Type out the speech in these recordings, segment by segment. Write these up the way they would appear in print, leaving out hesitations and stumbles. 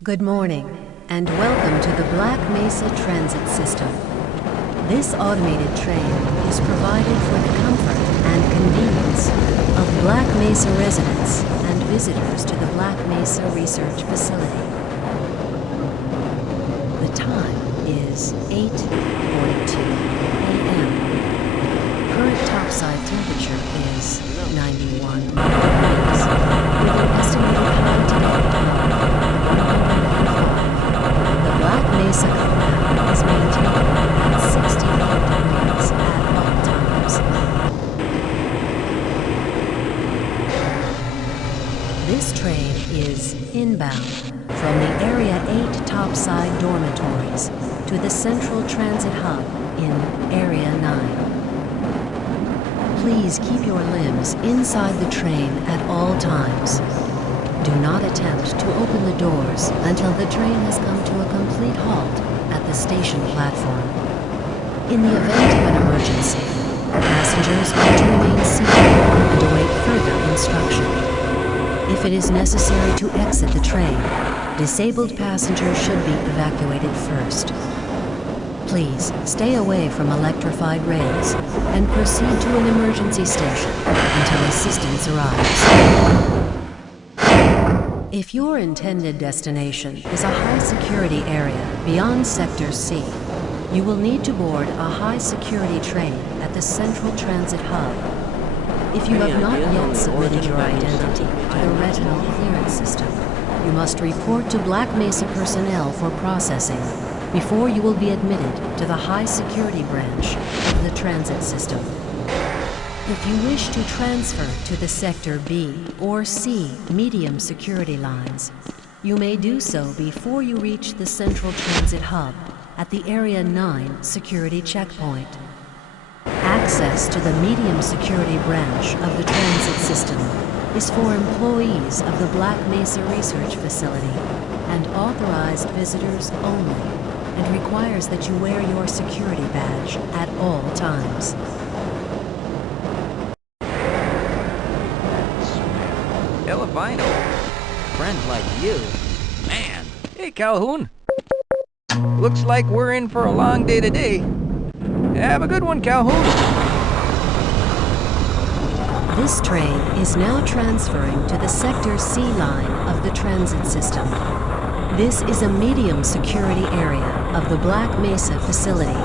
Good morning, and welcome to the Black Mesa Transit System. This automated train is provided for the comfort and convenience of Black Mesa residents and visitors to the Black Mesa Research Facility. The time is 8:42 a.m. Current topside temperature is 91 degrees, with an estimated high today the Black Mesa compound is maintained at 64 degrees at all times. This train is inbound from the Area 8 topside dormitories to the Central Transit Hub in Area 9. Please keep your limbs inside the train at all times. Do not attempt to open the doors until the train has come to a complete halt at the station platform. In the event of an emergency, passengers are to remain seated and await further instruction. If it is necessary to exit the train, disabled passengers should be evacuated first. Please stay away from electrified rails and proceed to an emergency station until assistance arrives. If your intended destination is a high-security area beyond Sector C, you will need to board a high-security train at the Central Transit Hub. If you have not yet submitted your identity to the retinal clearance system, you must report to Black Mesa personnel for processing before you will be admitted to the high-security branch of the transit system. If you wish to transfer to the Sector B or C medium security lines, you may do so before you reach the Central Transit Hub at the Area 9 security checkpoint. Access to the medium security branch of the transit system is for employees of the Black Mesa Research Facility and authorized visitors only, and requires that you wear your security badge at all times. Hell if I know. Friends like you. Man. Hey, Calhoun. Looks like we're in for a long day today. Have a good one, Calhoun. This train is now transferring to the Sector C line of the transit system. This is a medium security area of the Black Mesa facility.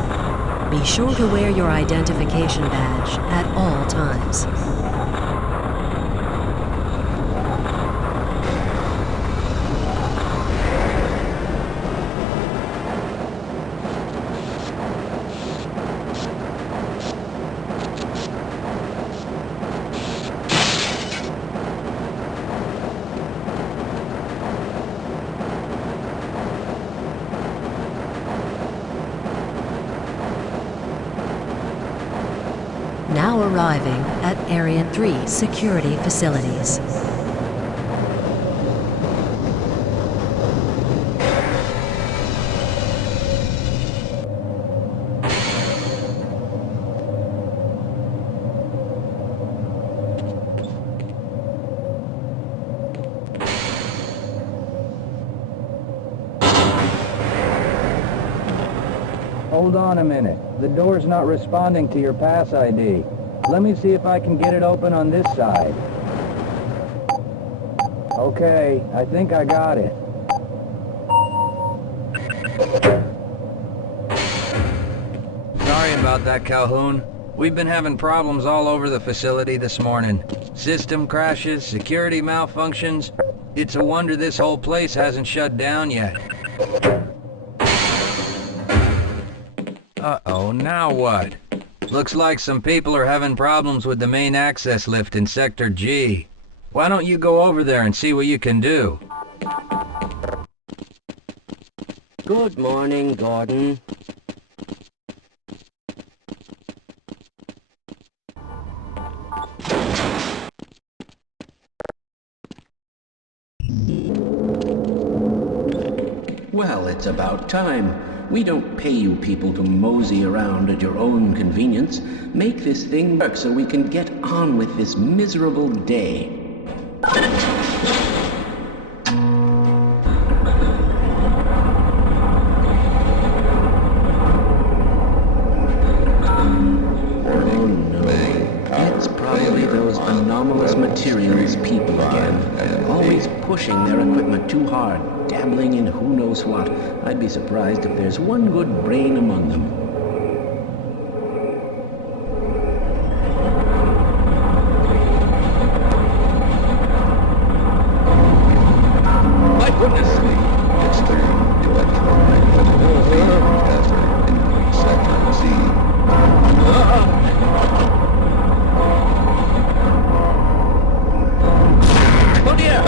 Be sure to wear your identification badge at all times. Now arriving at Area 3 security facilities. Hold on a minute. The door's not responding to your pass ID. Let me see if I can get it open on this side. Okay, I think I got it. Sorry about that, Calhoun. We've been having problems all over the facility this morning. System crashes, security malfunctions. It's a wonder this whole place hasn't shut down yet. Uh-oh, now what? Looks like some people are having problems with the main access lift in Sector G. Why don't you go over there and see what you can do? Good morning, Gordon. Well, it's about time. We don't pay you people to mosey around at your own convenience. Make this thing work so we can get on with this miserable day. pushing their equipment too hard, dabbling in who knows what. I'd be surprised if there's one good brain among them. My goodness! It's the electromagnetic field caster in Sector Z. Oh dear!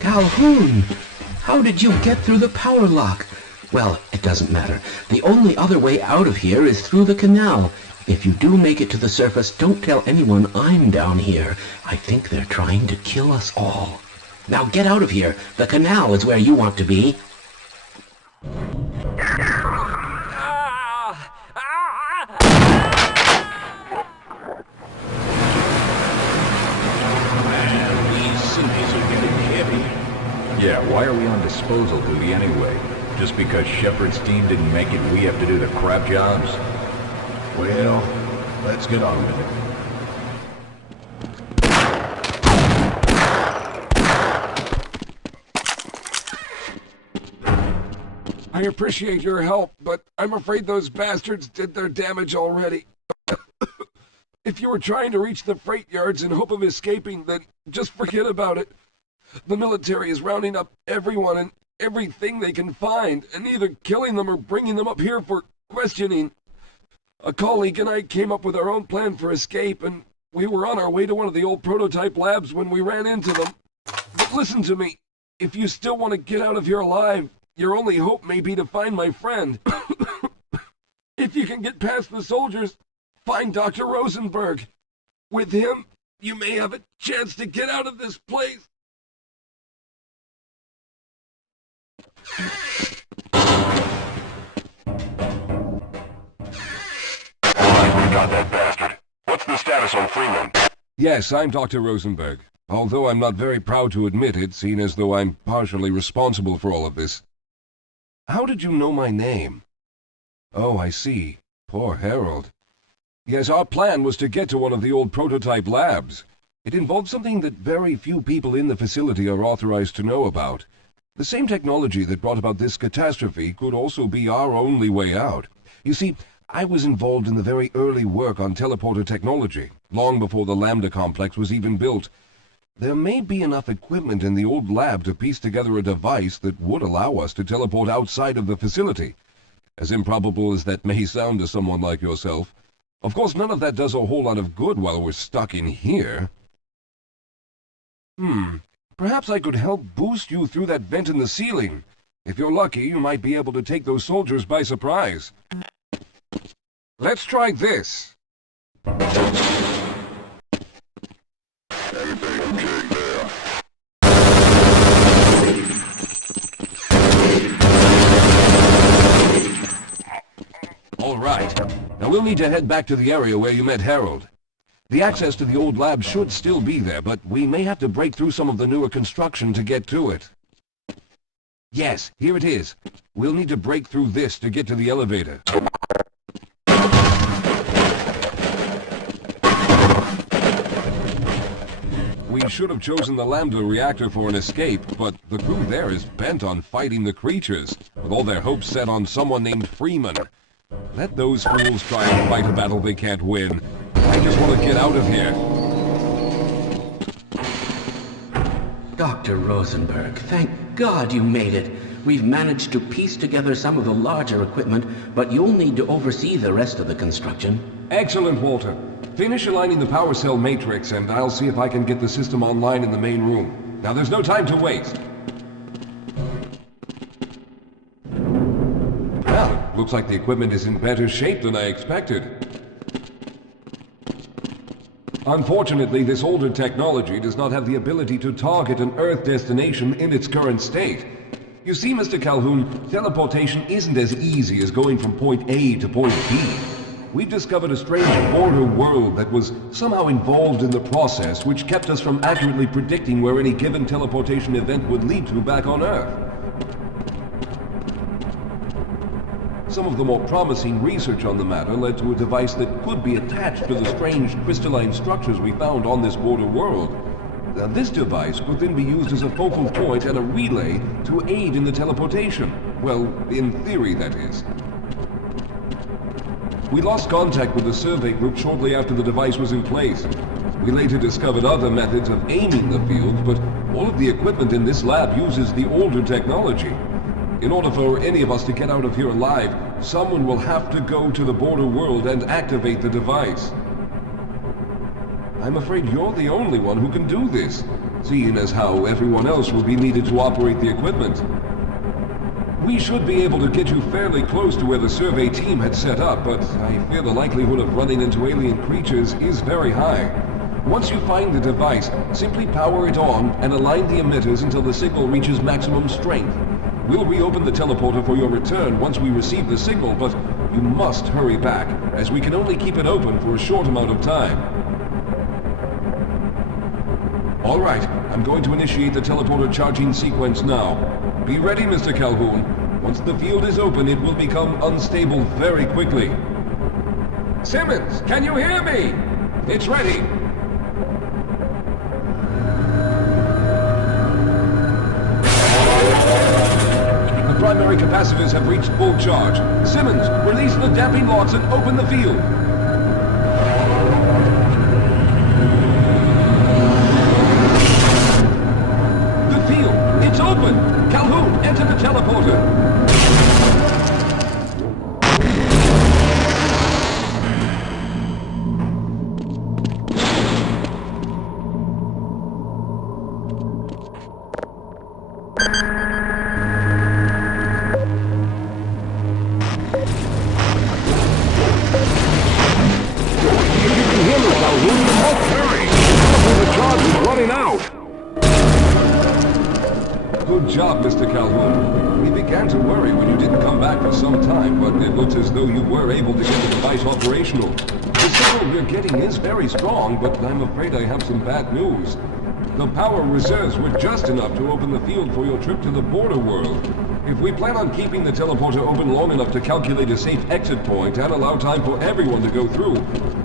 Calhoun! How did you get through the power lock? Well, it doesn't matter. The only other way out of here is through the canal. If you do make it to the surface, don't tell anyone I'm down here. I think they're trying to kill us all. Now get out of here. The canal is where you want to be. Yeah, why are we on disposal duty anyway? Just because Shepard's team didn't make it, we have to do the crap jobs? Well, let's get on with it. I appreciate your help, but I'm afraid those bastards did their damage already. If you were trying to reach the freight yards in hope of escaping, then just forget about it. The military is rounding up everyone and everything they can find, and either killing them or bringing them up here for questioning. A colleague and I came up with our own plan for escape, and we were on our way to one of the old prototype labs when we ran into them. But listen to me. If you still want to get out of here alive, your only hope may be to find my friend. If you can get past the soldiers, find Dr. Rosenberg. With him, you may have a chance to get out of this place. We got that bastard. What's the status on Freeman? Yes, I'm Dr. Rosenberg. Although I'm not very proud to admit it, seeing as though I'm partially responsible for all of this. How did you know my name? Oh, I see. Poor Harold. Yes, our plan was to get to one of the old prototype labs. It involved something that very few people in the facility are authorized to know about. The same technology that brought about this catastrophe could also be our only way out. You see, I was involved in the very early work on teleporter technology, long before the Lambda complex was even built. There may be enough equipment in the old lab to piece together a device that would allow us to teleport outside of the facility. As improbable as that may sound to someone like yourself. Of course, none of that does a whole lot of good while we're stuck in here. Perhaps I could help boost you through that vent in the ceiling. If you're lucky, you might be able to take those soldiers by surprise. Let's try this. Everything okay there? All right. Now we'll need to head back to the area where you met Harold. The access to the old lab should still be there, but we may have to break through some of the newer construction to get to it. Yes, here it is. We'll need to break through this to get to the elevator. We should have chosen the Lambda reactor for an escape, but the crew there is bent on fighting the creatures, with all their hopes set on someone named Freeman. Let those fools try and fight a battle they can't win. I just want to get out of here. Dr. Rosenberg, thank God you made it. We've managed to piece together some of the larger equipment, but you'll need to oversee the rest of the construction. Excellent, Walter. Finish aligning the power cell matrix, and I'll see if I can get the system online in the main room. Now, there's no time to waste. Well, looks like the equipment is in better shape than I expected. Unfortunately, this older technology does not have the ability to target an Earth destination in its current state. You see, Mr. Calhoun, teleportation isn't as easy as going from point A to point B. We've discovered a strange border world that was somehow involved in the process, which kept us from accurately predicting where any given teleportation event would lead to back on Earth. Some of the more promising research on the matter led to a device that could be attached to the strange crystalline structures we found on this border world. Now, this device could then be used as a focal point and a relay to aid in the teleportation. Well, in theory, that is. We lost contact with the survey group shortly after the device was in place. We later discovered other methods of aiming the field, but all of the equipment in this lab uses the older technology. In order for any of us to get out of here alive, someone will have to go to the border world and activate the device. I'm afraid you're the only one who can do this, seeing as how everyone else will be needed to operate the equipment. We should be able to get you fairly close to where the survey team had set up, but I fear the likelihood of running into alien creatures is very high. Once you find the device, simply power it on and align the emitters until the signal reaches maximum strength. We'll reopen the teleporter for your return once we receive the signal, but you must hurry back, as we can only keep it open for a short amount of time. All right, I'm going to initiate the teleporter charging sequence now. Be ready, Mr. Calhoun. Once the field is open, it will become unstable very quickly. Simmons, can you hear me? It's ready. The primary capacitors have reached full charge. Simmons, release the damping locks and open the field. The field, it's open! Calhoun, enter the teleporter! Good job, Mr. Calhoun. We began to worry when you didn't come back for some time, but it looks as though you were able to get the device operational. The signal we're getting is very strong, but I'm afraid I have some bad news. The power reserves were just enough to open the field for your trip to the border world. If we plan on keeping the teleporter open long enough to calculate a safe exit point and allow time for everyone to go through,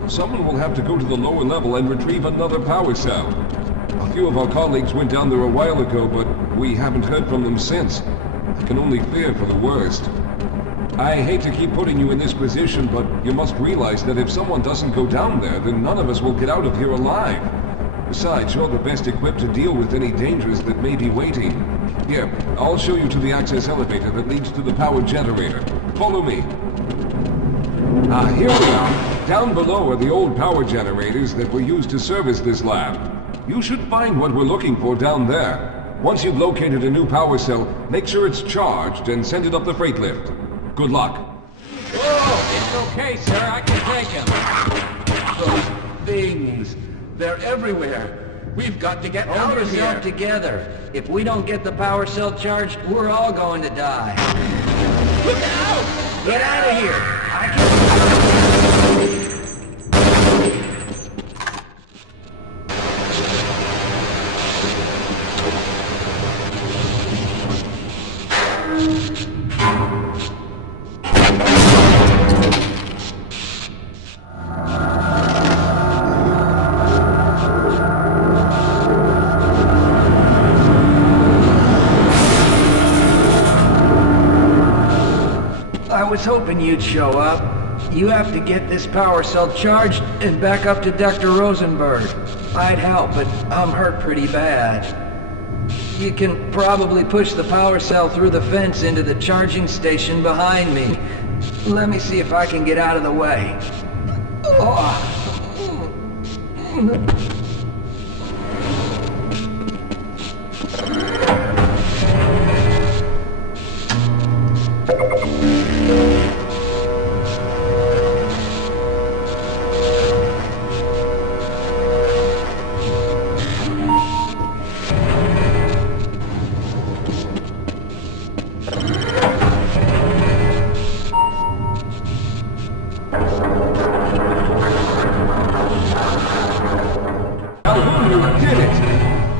someone will have to go to the lower level and retrieve another power cell. A few of our colleagues went down there a while ago, but we haven't heard from them since. I can only fear for the worst. I hate to keep putting you in this position, but you must realize that if someone doesn't go down there, then none of us will get out of here alive. Besides, you're the best equipped to deal with any dangers that may be waiting. Here, I'll show you to the access elevator that leads to the power generator. Follow me. Here we are. Down below are the old power generators that were used to service this lab. You should find what we're looking for down there. Once you've located a new power cell, make sure it's charged and send it up the freight lift. Good luck. Whoa, it's okay, sir. I can take him. Those things, they're everywhere. We've got to get out of here. Hold together. If we don't get the power cell charged, we're all going to die. Look out! Get out of here! was hoping you'd show up. You have to get this power cell charged and back up to Dr. Rosenberg. I'd help, but I'm hurt pretty bad. You can probably push the power cell through the fence into the charging station behind me. Let me see if I can get out of the way. Oh.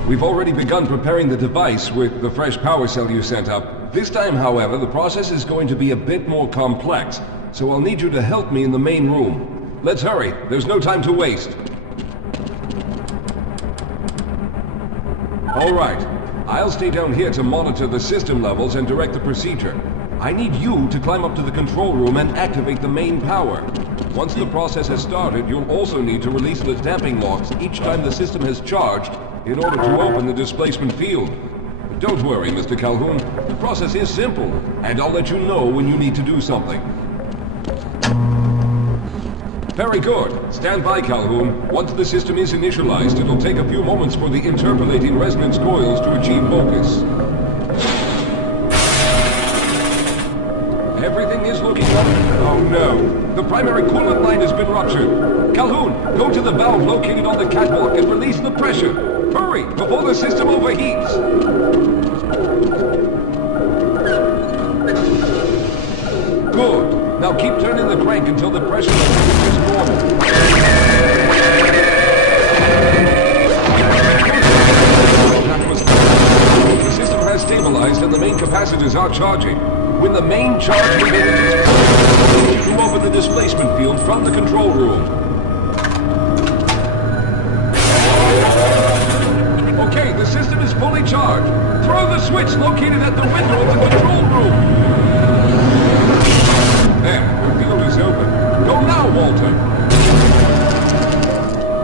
We've already begun preparing the device with the fresh power cell you sent up. This time, however, the process is going to be a bit more complex, so I'll need you to help me in the main room. Let's hurry. There's no time to waste. All right. I'll stay down here to monitor the system levels and direct the procedure. I need you to climb up to the control room and activate the main power. Once the process has started, you'll also need to release the damping locks each time the system has charged in order to open the displacement field. Don't worry, Mr. Calhoun. The process is simple, and I'll let you know when you need to do something. Very good. Stand by, Calhoun. Once the system is initialized, it'll take a few moments for the interpolating resonance coils to achieve focus. Everything is looking up. Oh no. The primary coolant line has been ruptured. Calhoun, go to the valve located on the catwalk and release the pressure. Hurry, before the system overheats! Good. Now keep turning the crank until the pressure level is normal. The system has stabilized and the main capacitors are charging. When the main charge regulator is I need you to open the displacement field from the control room. Okay, the system is fully charged. Throw the switch located at the window of the control room. There, the field is open. Go now, Walter.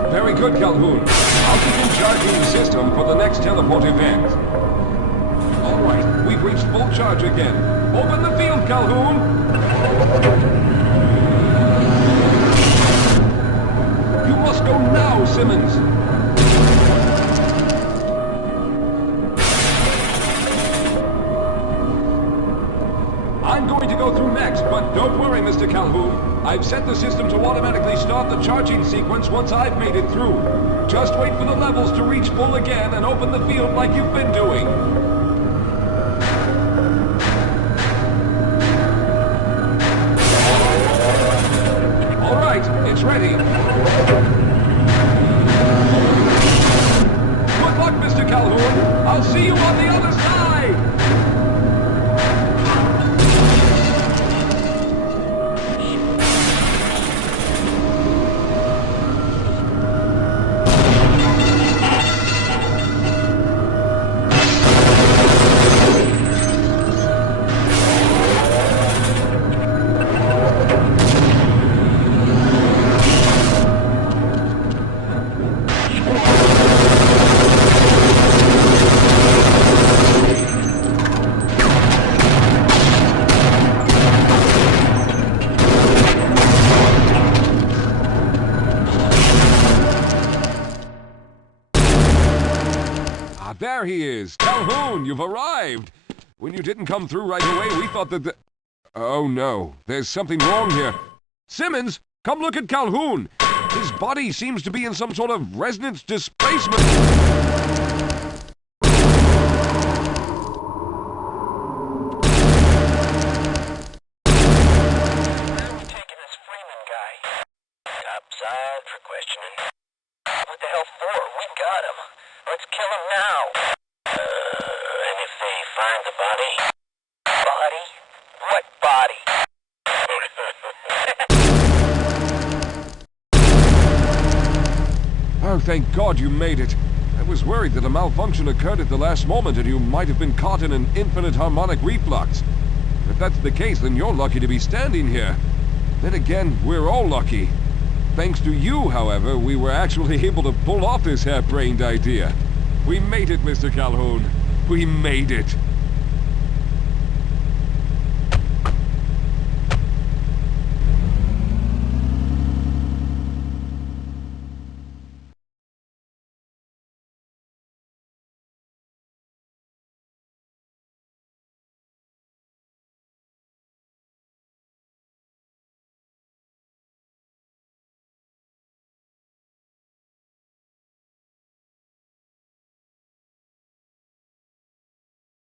Very good, Calhoun. I'll begin charging the system for the next teleport event. All right, we've reached full charge again. Open the field, Calhoun. You must go now, Simmons. I'm going to go through next, but don't worry, Mr. Calhoun. I've set the system to automatically start the charging sequence once I've made it through. Just wait for the levels to reach full again and open the field like you've been doing. All right, it's ready. Good luck, Mr. Calhoun. I'll see you on the other side. There he is! Calhoun, you've arrived! When you didn't come through right away, we thought that the... Oh no, there's something wrong here. Simmons, come look at Calhoun! His body seems to be in some sort of resonance displacement. I'm taking this Freeman guy. Topside for questioning. What the hell for? We got him. Let's kill him now. And if they find the body... Body? What body? Oh, thank God you made it. I was worried that a malfunction occurred at the last moment and you might have been caught in an infinite harmonic reflux. If that's the case, then you're lucky to be standing here. Then again, we're all lucky. Thanks to you, however, we were actually able to pull off this harebrained idea. We made it, Mr. Calhoun. We made it.